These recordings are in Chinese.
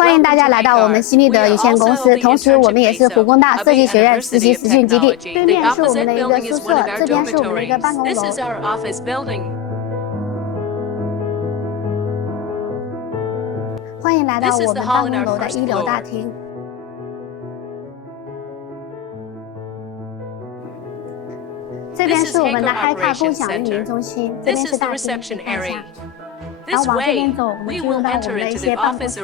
欢迎大家来到我们新立德有限公司，同时我们也是湖工大设计学院实习实训基地。对面是我们的一个宿舍，这边是我们的一个办公楼。欢迎来到我们办公楼的1楼大厅。这边是我们的 HeyCar 共享运营中心，这边是大厅，你看一下。然后往这边走，我们进入到我们的一些办公室。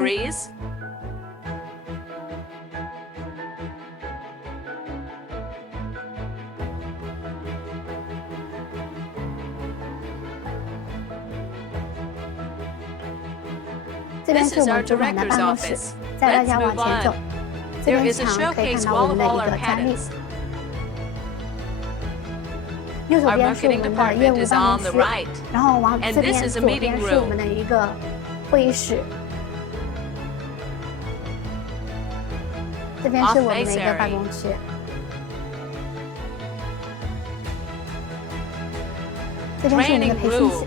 这边是我们主管的办公室，再大家往前走，这边墙可以看到我们的一个专利。右手边是我们的业务办公室，然后往这边左边是我们的一个会议室，这边是我们的一个办公室。这边是我们的培训室。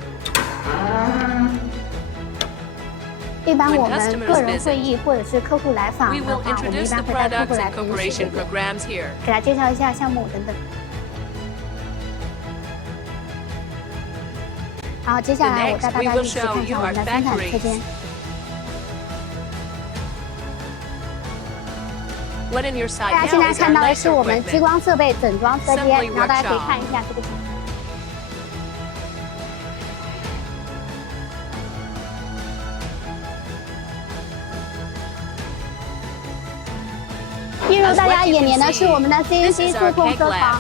一般我们个人会议或者是客户来访的话，我们一般会带客户来培训这边，给他介绍一下项目等等。好，接下来我带大家一起看一下我们的生产车间。大家现在看到的是我们激光设备整装车间，然后大家可以看一下这个。映入大家眼帘的是我们的 CNC 触控车床。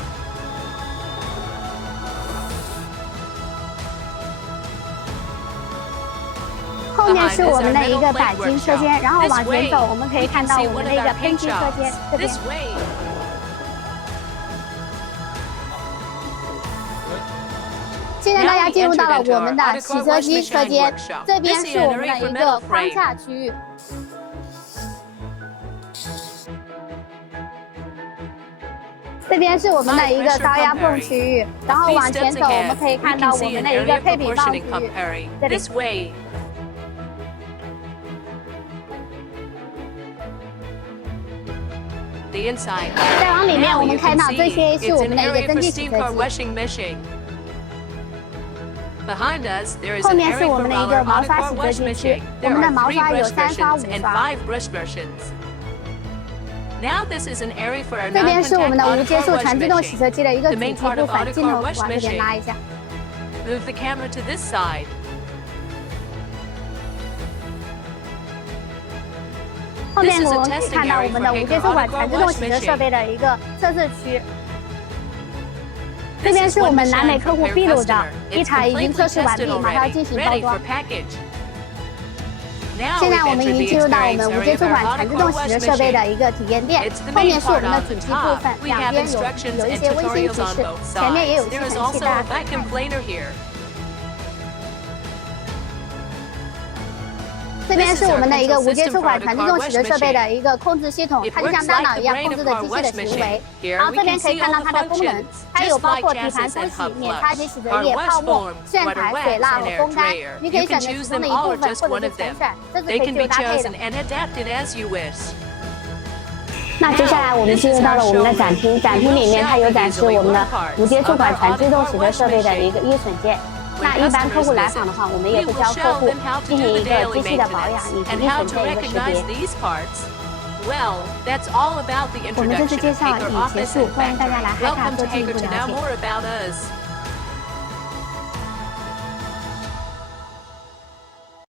后面是我们的一个钣金车间，然后往前走，我们可以看到我们的一个喷漆车间，这边。现在大家进入到了我们的洗车机车间，这边是我们的一个框架区域。这边是我们的一个高压泵区域，然后往前走，我们可以看到我们的一个配比泵区域，这里。再往里面，我们看到这些是我们的一个蒸汽洗车机。后面是我们的一个毛刷洗车机区，我们的毛刷有3刷、5刷。这边是我们的无接触全自动洗车机的一个主机部分，镜头往这边拉一下。后面我们可以看到我们的无接触管全自动洗车设备的一个测试区。这边是我们南美客户秘鲁的一台已经测试完毕，马上要进行包装。现在我们已经进入到我们无接触管全自动洗车设备的一个体验店，后面是我们的主机部分，两边有一些温馨提示，前面也有吸尘器，大家可以看。这边是我们的一个无接触管全自动洗车设备的一个控制系统，它就像大脑一样控制着机器的行为。然后这边可以看到它的功能，它有包括底盘冲洗、免擦及洗车液、泡沫、线台、水蜡和风干，你可以选择其中的一部分或者是全选，这是可以自由搭配的。那接下来我们进入到了我们的展厅，展厅里面它有展示我们的无接触管全自动洗车设备的一个易损件。那一般客户来访的话，我们也会教客户进行一个机器的保养以及易损件一个识别。我们这次介绍已结束，欢迎大家来HeyCar做进一步了解。